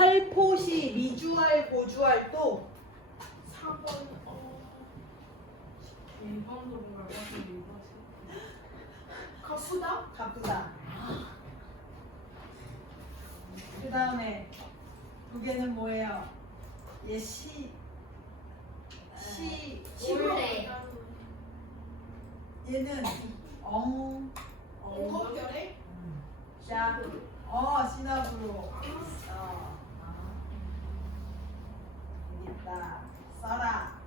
살포시 미주알 고주알 또 4번 어 1번도 뭔가 같은데 1번이 가수다? 가쁘다. 그 다음에 두 개는 뭐예요? 얘 시, 시, 시골에. 얘는 엉, 엉겁결에? 자, 어, 시나브로. 어, 여기 있다. 써라.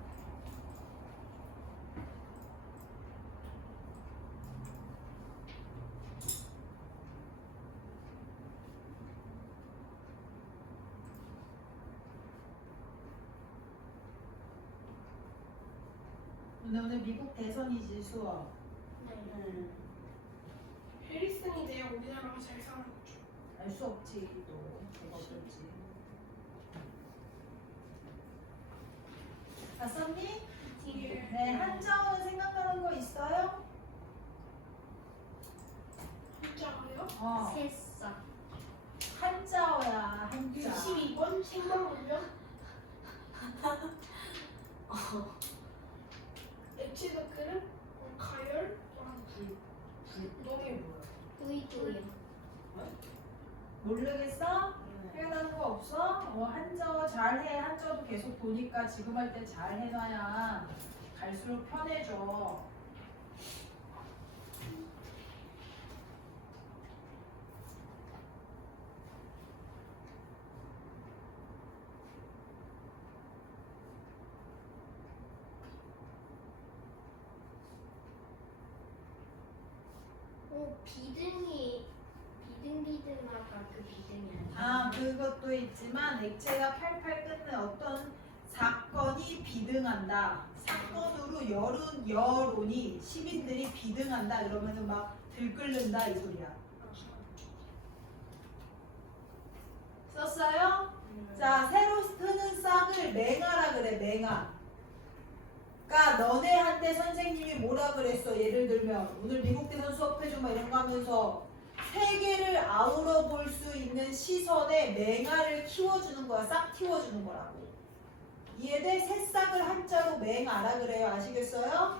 오늘 오늘 미국 대선이지 수업. 음, 해리슨이 돼야 우리나라가 잘 사는 거죠. 알 수 없지 또. 뭐가 어떨지. 다 썼니? 네, 한정은 생각나는 거 있어요? 한자가요? 어, 새싹. 한자어야, 한자. 62번 생방문명? 액체가? 어, 가열? 불. 불 똥이 뭐야? 뚜이뚜이. 모르겠어? 생각나는 거 없어? 어, 한자어 잘해. 한자어도 계속 보니까 지금 할 때 잘 해놔야 갈수록 편해져. 오 비등이 그 비등이 아, 그것도 있지만 액체가 팔팔 끓는 어떤 사건이 비등한다. 사건으로 여론, 여론이 시민들이 비등한다. 이러면은 막 들끓는다 이 소리야. 썼어요? 자, 새로 흐는 싹을 맹아라 그래, 맹아. 그러니까 너네 한테 선생님이 뭐라 그랬어? 예를 들면 오늘 미국 대선 수업해줘 막 이런 거 하면서 세계를 아우러 볼 수 있는 시선에 맹아를 키워주는 거야. 싹 키워주는 거라고. 이해돼? 새싹을 한자로 맹아라 그래요. 아시겠어요?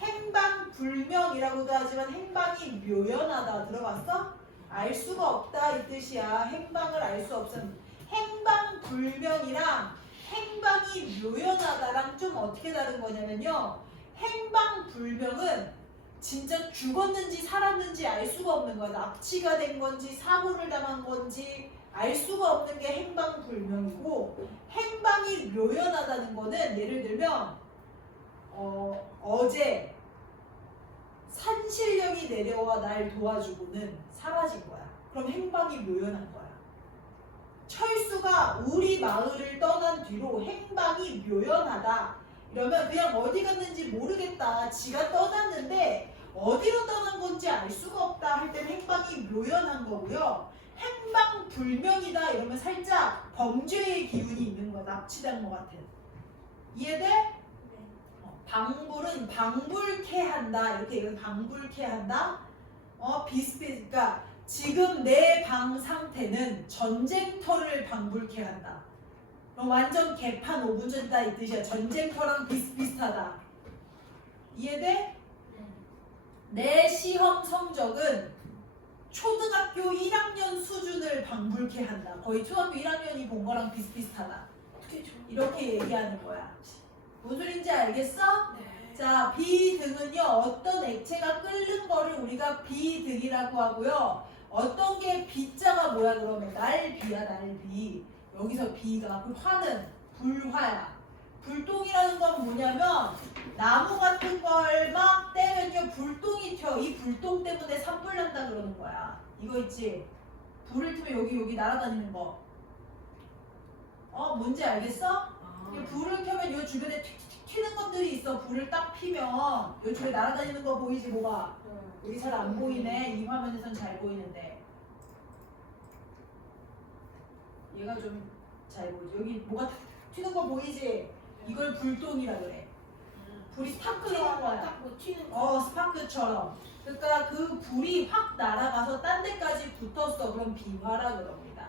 행방불명이라고도 하지만 행방이 묘연하다. 들어봤어? 알 수가 없다 이 뜻이야. 행방을 알 수 없음. 행방불명이랑 행방이 묘연하다랑 좀 어떻게 다른 거냐면요. 행방불명은 진짜 죽었는지 살았는지 알 수가 없는 거야. 납치가 된 건지 사고를 당한 건지 알 수가 없는 게 행방불명이고 행방이 묘연하다는 거는 예를 들면 어, 어제 산신령이 내려와 날 도와주고는 사라진 거야. 그럼 행방이 묘연한 거야. 철수가 우리 마을을 떠난 뒤로 행방이 묘연하다. 이러면 그냥 어디 갔는지 모르겠다. 지가 떠났는데 어디로 떠난 건지 알 수가 없다 할 때는 행방이 묘연한 거고요. 행방 불명이다 이러면 살짝 범죄의 기운이 있는 거야. 납치된 것 같은. 이해돼? 어, 방불은 방불케 한다. 이렇게 이건 방불케 한다. 어, 비슷비슷. 그러니까 지금 내 방 상태는 전쟁터를 방불케 한다. 그럼 완전 개판 5분 전이다 이 뜻이야. 전쟁터랑 비슷비슷하다. 이해돼? 내 시험 성적은 초등학교 1학년 수준을 방불케 한다. 거의 초등학교 1학년이 본 거랑 비슷비슷하다. 이렇게 얘기하는 거야. 뭔 소린지 알겠어? 네. 자, 비등은요, 어떤 액체가 끓는 거를 우리가 비등이라고 하고요. 어떤 게 비자가 뭐야, 그러면? 날비야, 날비. 여기서 비가. 그 화는 불화야. 불똥이라는 건 뭐냐면, 나무 같은 걸 막 떼면요, 불똥이 튀어. 이 불똥 때문에 산불 난다 그러는 거야. 이거 있지? 불을 트면 여기, 여기 날아다니는 거. 어, 뭔지 알겠어? 아, 불을 켜면 이 주변에 튀- 튀- 튀는 것들이 있어. 불을 딱 피면 이 주변에 날아다니는 거 보이지 뭐가? 여기 잘 안 보이네. 이 화면에선 잘 보이는데. 얘가 좀 잘 보이지. 여기 뭐가 탁 튀는 거 보이지? 이걸 불똥이라 그래. 불이 탁 끄는 거야. 딱뭐 튀는 거. 어, 스파크처럼. 그러니까 그 불이 확 날아가서 딴 데까지 붙었어. 그럼 비화라 그럽니다.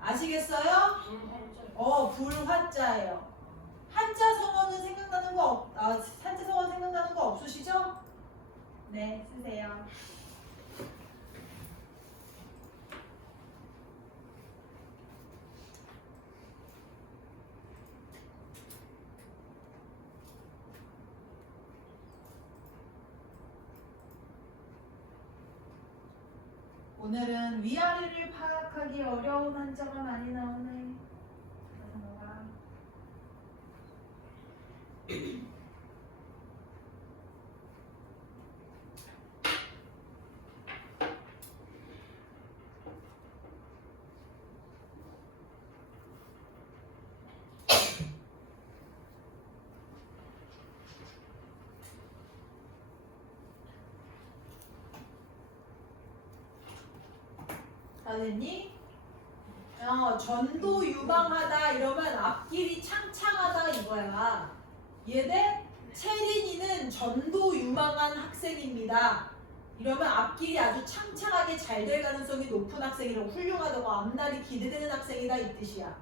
아시겠어요? 불한자. 어, 불 화자예요. 한자 성어는 생각나는 거 없, 아, 한자 성어 생각나는 거 없으시죠? 네, 쓰세요. 오늘은 위아래를 파악하기 어려운 한자가 많이 나오네. 그래서 뭐가 다 됐니? 어, 전도 유망하다 이러면 앞길이 창창하다 이거야. 얘네 체린이는 전도 유망한 학생입니다. 이러면 앞길이 아주 창창하게 잘 될 가능성이 높은 학생이라고 훌륭하다고 앞날이 기대되는 학생이다 이 뜻이야.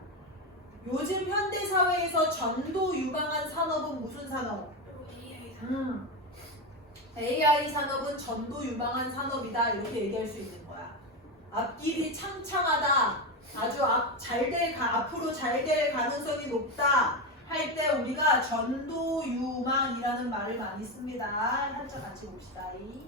요즘 현대 사회에서 전도 유망한 산업은 무슨 산업? 음. AI 산업은 전도 유망한 산업이다 이렇게 얘기할 수 있는. 앞길이 창창하다. 아주 앞, 잘 될, 가, 앞으로 잘 될 가능성이 높다. 할 때 우리가 전도 유망이라는 말을 많이 씁니다. 한자 같이 봅시다. 이.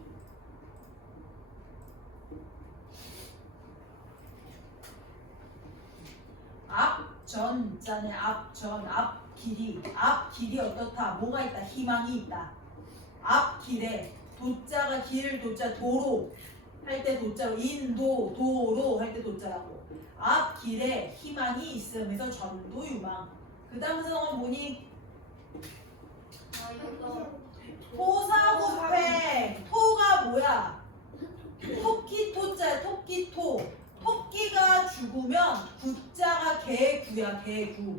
앞전자네 앞전 앞 길이 앞 길이 어떻다 뭐가 있다 희망이 있다 앞 길에 도자가 길 도자 도로 할 때 도자로 인도 도로 할 때 도자라고. 앞길에 희망이 있음에서 전도 유망. 그 다음 성은 이거 토사구팽 토가 뭐야? 토끼 토자 토끼 토. 토끼가 죽으면 구자가 개구야 개구.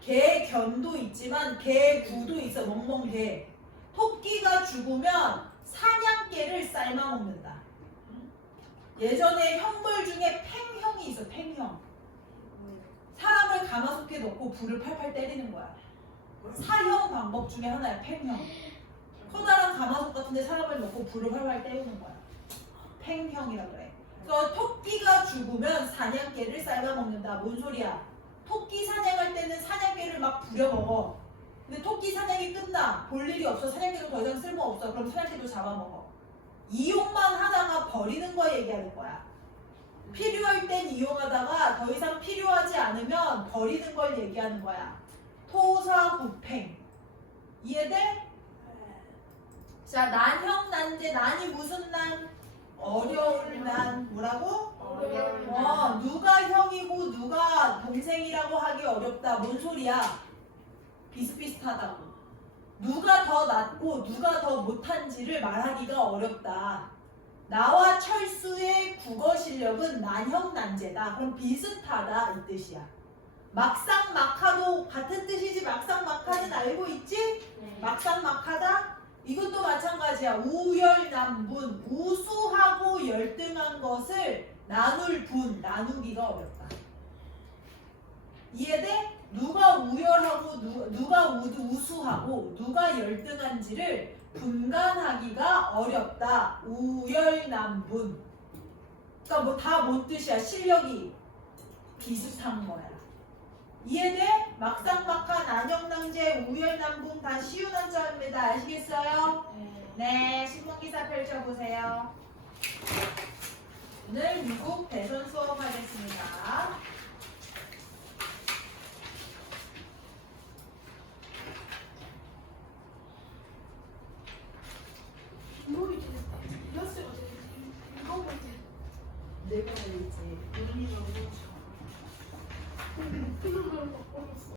개견도 있지만 개구도 있어 멍멍개. 토끼가 죽으면 사냥개를 삶아 먹는다 예전에 형벌 중에 팽형이 있어 팽형 사람을 가마솥에 넣고 불을 팔팔 때리는 거야 사형 방법 중에 하나야 팽형 커다란 가마솥 같은데 사람을 넣고 불을 활활 때우는 거야. 팽형이라 그래. 그래서 토끼가 죽으면 사냥개를 삶아 먹는다. 뭔 소리야? 토끼 사냥할 때는 사냥개를 막 부려 먹어. 근데 토끼 사냥이 끝나 볼 일이 없어 사냥개도 더 이상 쓸모 없어. 그럼 사냥개도 잡아먹어. 이용만 하다가 버리는 거 얘기하는 거야. 필요할 땐 이용하다가 더 이상 필요하지 않으면 버리는 걸 얘기하는 거야. 토사구팽. 이해돼? 자, 난형 난제 난이 무슨 난? 어려울 난 뭐라고? 어, 누가 형이고 누가 동생이라고 하기 어렵다. 뭔 소리야? 비슷비슷하다고. 누가 더 낫고 누가 더 못한지를 말하기가 어렵다. 나와 철수의 국어 실력은 난형 난제다. 그럼 비슷하다 이 뜻이야. 막상 막하도 같은 뜻이지 막상 막하는 알고 있지? 막상 막하다? 이것도 마찬가지야. 우열남분, 우수하고 열등한 것을 나눌 분, 나누기가 어렵다. 이해돼? 누가 우열하고 누, 우, 우수하고 누가 열등한지를 분간하기가 어렵다. 우열남분. 그러니까 뭐 다 뭔 뜻이야? 실력이 비슷한 거야. 이해돼? 막상막한 안영낭제 우열남분 다 쉬운 한자입니다. 아시겠어요? 네, 신문기사 펼쳐보세요. 오늘 미국 대선 수업 하겠습니다.